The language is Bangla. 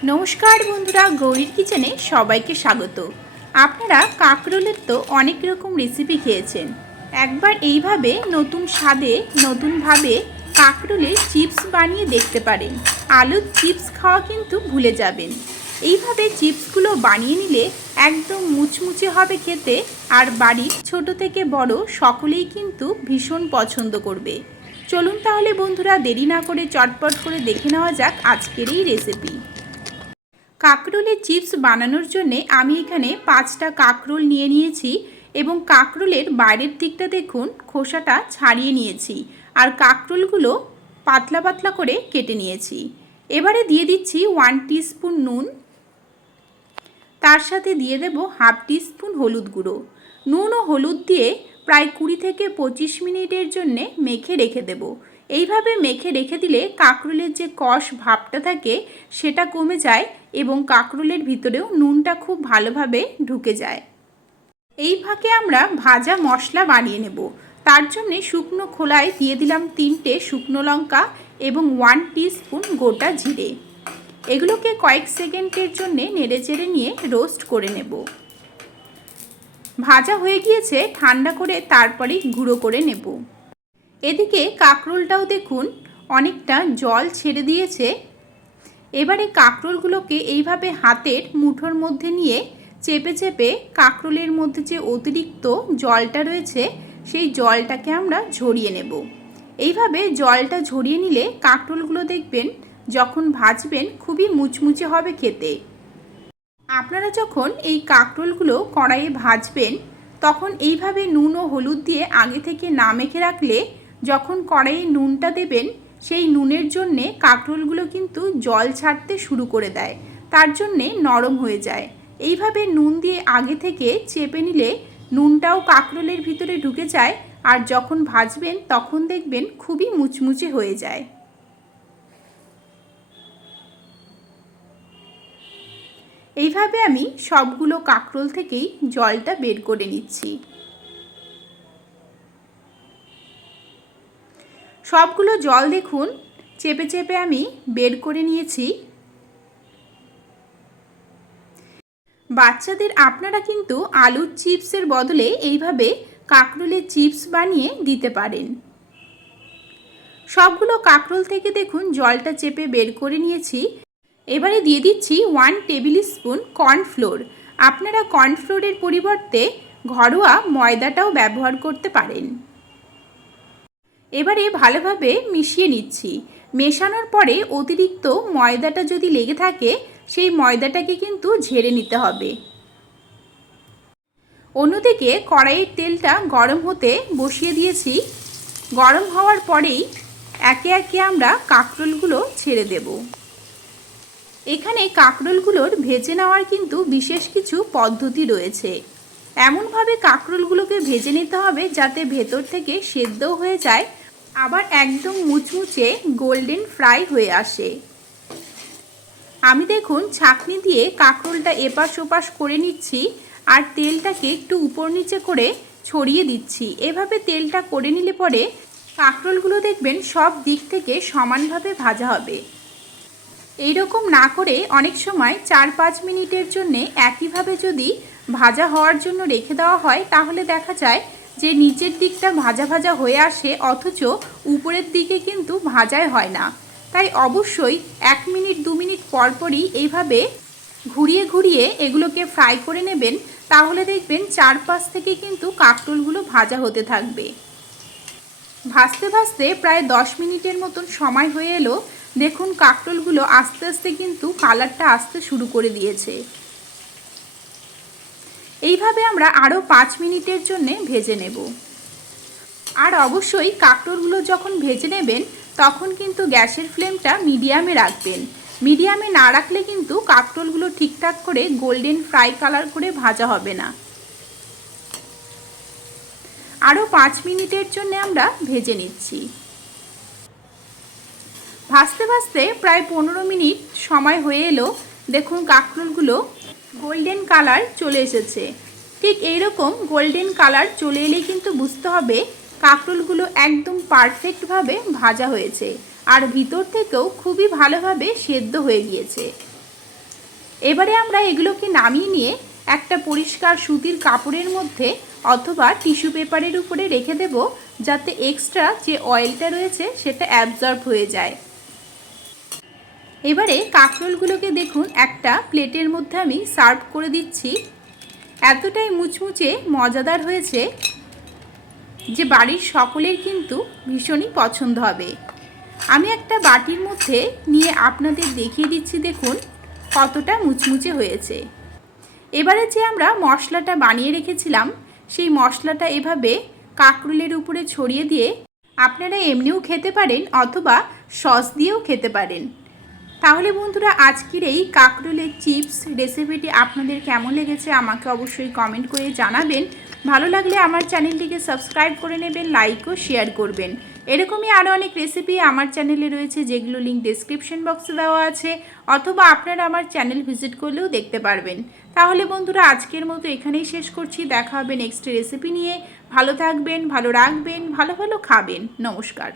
नमस्कार बंधुरा गौरीर किचेने सबाइके स्वागत। आपनारा काकरोलेर तो अनेक रकम रेसिपि खेयेछेन, एकबार एइभावे नतून स्वादे नतून भावे काकरोलेर चिप्स बानिये देखते पारेन। आलुर चिप्स खाওয়া किन्तु भूले जाबेन। এইভাবে চিপসগুলো বানিয়ে নিলে একদম মুচমুচে হবে খেতে, আর বাড়ির ছোট থেকে বড় সকলেই কিন্তু ভীষণ পছন্দ করবে। চলুন তাহলে বন্ধুরা দেরি না করে চটপট করে দেখে নেওয়া যাক আজকের এই রেসিপি। কাকরোলের চিপস বানানোর জন্য আমি এখানে 5টা কাকরোল নিয়ে নিয়েছি এবং কাকরোলের বাইরের দিকটা দেখুন খোসাটা ছাড়িয়ে নিয়েছি, আর কাকরোলগুলো পাতলা পাতলা করে কেটে নিয়েছি। এবারে দিয়ে দিচ্ছি 1 টিস্পুন নুন, তার সাথে দিয়ে দেব হাফ টিস্পুন হলুদ গুঁড়ো। নুন ও হলুদ দিয়ে প্রায় 20 থেকে 25 মিনিটের জন্য মেখে রেখে দেব। এইভাবে মেখে রেখে দিলে কাকরোলের যে কষ ভাবটা থাকে সেটা কমে যায় এবং কাকরোলের ভিতরেও নুনটা খুব ভালোভাবে ঢুকে যায়। এই ফাঁকে আমরা ভাজা মশলা বানিয়ে নেব। তার জন্য শুকনো খোলায় দিয়ে দিলাম 3টে শুকনো লঙ্কা এবং 1 টিস্পুন গোটা জিরে। এগুলোকে কয়েক সেকেন্ডের জন্য নেড়েচেড়ে নিয়ে রোস্ট করে নেব। ভাজা হয়ে গিয়েছে, ঠান্ডা করে তারপরে গুঁড়ো করে নেব। এদিকে কাকরোলটাও দেখুন অনেকটা জল ছেড়ে দিয়েছে। এবারে কাকরোলগুলোকে এইভাবে হাতের মুঠোর মধ্যে নিয়ে চেপে চেপে কাকরোলের মধ্যে যে অতিরিক্ত জলটা রয়েছে সেই জলটাকে আমরা ঝরিয়ে নেব। এইভাবে জলটা ঝরিয়ে নিলে কাকরোলগুলো দেখবেন যখন ভাজবেন খুবই মুচমুচে হবে খেতে। আপনারা যখন এই কাকরোলগুলো কড়াইয়ে ভাজবেন তখন এইভাবে নুন ও হলুদ দিয়ে আগে থেকে না মেখে রাখলে যখন কড়াইয়ে নুনটা দেবেন সেই নুনের জন্যে কাকরোলগুলো কিন্তু জল ছাড়তে শুরু করে দেয়, তার জন্যে নরম হয়ে যায়। এইভাবে নুন দিয়ে আগে থেকে চেপে নিলে নুনটাও কাকরোলের ভিতরে ঢুকে যায়, আর যখন ভাজবেন তখন দেখবেন খুবই মুচমুচে হয়ে যায়। এইভাবে আমি সবগুলো কাকরোল থেকেই জলটা বের করে নিচ্ছি। সবগুলো জল দেখুন চেপে চেপে আমি বের করে নিয়েছি। বাচ্চাদের আপনারা কিন্তু আলুর চিপসের বদলে এইভাবে কাকরোলের চিপস বানিয়ে দিতে পারেন। সবগুলো কাকরোল থেকে দেখুন জলটা চেপে বের করে নিয়েছি। এবারে দিয়ে দিচ্ছি 1 টেবিল স্পুন কর্নফ্লোর। আপনারা কর্নফ্লোরের পরিবর্তে ঘরোয়া ময়দাটাও ব্যবহার করতে পারেন। এবারে ভালোভাবে মিশিয়ে নিচ্ছি। মেশানোর পরে অতিরিক্ত ময়দাটা যদি লেগে থাকে সেই ময়দাটাকে কিন্তু ঝেড়ে নিতে হবে। অন্যদিকে কড়াইয়ের তেলটা গরম হতে বসিয়ে দিয়েছি। গরম হওয়ার পরেই একে একে আমরা কাকরোলগুলো ছেড়ে দেব। এখানে কাকরোলগুলোর ভেজে নেওয়ার কিন্তু বিশেষ কিছু পদ্ধতি রয়েছে। এমনভাবে কাকরোলগুলোকে ভেজে নিতে হবে যাতে ভেতর থেকে সেদ্ধও হয়ে যায়, আবার একদম মুচমুচে গোল্ডেন ফ্রাই হয়ে আসে। আমি দেখুন ছাঁকনি দিয়ে কাকরোলটা এপাশ ওপাশ করে নিচ্ছি, আর তেলটাকে একটু উপর নিচে করে ছড়িয়ে দিচ্ছি। এভাবে তেলটা করে নিলে পরে কাকরোলগুলো দেখবেন সব দিক থেকে সমানভাবে ভাজা হবে। এইরকম না করে অনেক সময় 4-5 মিনিটের জন্য একইভাবে যদি ভাজা হওয়ার জন্য রেখে দেওয়া হয় তাহলে দেখা যায় যে নিচের দিকটা ভাজা ভাজা হয়ে আসে, অথচ উপরের দিকে কিন্তু ভাজাই হয় না। তাই অবশ্যই 1 মিনিট 2 মিনিট পরপরই এইভাবে ঘুরিয়ে ঘুরিয়ে এগুলোকে ফ্রাই করে নেবেন, তাহলে দেখবেন চারপাশ থেকে কিন্তু কাকরোলগুলো ভাজা হতে থাকবে। ভাজতে ভাজতে প্রায় 10 মিনিটের মতন সময় হয়ে এলো। দেখুন কাকরোলগুলো আস্তে আস্তে কিন্তু কালারটা আসতে শুরু করে দিয়েছে। এইভাবে আমরা আরও 5 মিনিটের জন্য ভেজে নেব। আর অবশ্যই কাকরোলগুলো যখন ভেজে নেবেন তখন কিন্তু গ্যাসের ফ্লেমটা মিডিয়ামে রাখবেন। মিডিয়ামে না রাখলে কিন্তু কাকরোলগুলো ঠিকঠাক করে গোল্ডেন ফ্রাই কালার করে ভাজা হবে না। আরও 5 মিনিটের জন্য আমরা ভেজে নিচ্ছি। ভাজতে ভাজতে প্রায় 15 মিনিট সময় হয়ে এলো। দেখুন কাকরোলগুলো গোল্ডেন কালার চলে এসেছে। ঠিক এইরকম গোল্ডেন কালার চলে এলেই কিন্তু বুঝতে হবে কাকরোলগুলো একদম পারফেক্টভাবে ভাজা হয়েছে, আর ভিতর থেকেও খুবই ভালোভাবে সেদ্ধ হয়ে গিয়েছে। এবারে আমরা এগুলোকে নামিয়ে নিয়ে একটা পরিষ্কার সুতির কাপড়ের মধ্যে অথবা টিস্যু পেপারের উপরে রেখে দেব, যাতে এক্সট্রা যে অয়েলটা রয়েছে সেটা অ্যাবজর্ব হয়ে যায়। এবারে কাঁকরোলগুলোকে দেখুন একটা প্লেটের মধ্যে আমি সার্ভ করে দিচ্ছি। এতটাই মুচমুচে মজাদার হয়েছে যে বাড়ির সকলের কিন্তু ভীষণই পছন্দ হবে। আমি একটা বাটির মধ্যে নিয়ে আপনাদের দেখিয়ে দিচ্ছি, দেখুন কতটা মুচমুচে হয়েছে। এবারে যে আমরা মশলাটা বানিয়ে রেখেছিলাম সেই মশলাটা এভাবে কাঁকরোলের উপরে ছড়িয়ে দিয়ে আপনারা এমনিও খেতে পারেন অথবা সস দিয়েও খেতে পারেন। তাহলে বন্ধুরা, আজকের এই কাঁকরোলের চিপস রেসিপিটি আপনাদের কেমন লেগেছে আমাকে অবশ্যই কমেন্ট করে জানাবেন। ভালো লাগলে আমার চ্যানেলটিকে সাবস্ক্রাইব করে নেবেন, লাইক ও শেয়ার করবেন। এরকমই আরও অনেক রেসিপি আমার চ্যানেলে রয়েছে, যেগুলো লিঙ্ক ডেসক্রিপশন বক্সে দেওয়া আছে, অথবা আপনারা আমার চ্যানেল ভিজিট করলেও দেখতে পারবেন। তাহলে বন্ধুরা, আজকের মতো এখানেই শেষ করছি। দেখা হবে নেক্সট রেসিপি নিয়ে। ভালো থাকবেন, ভালো রাখবেন, ভালো ভালো খাবেন। নমস্কার।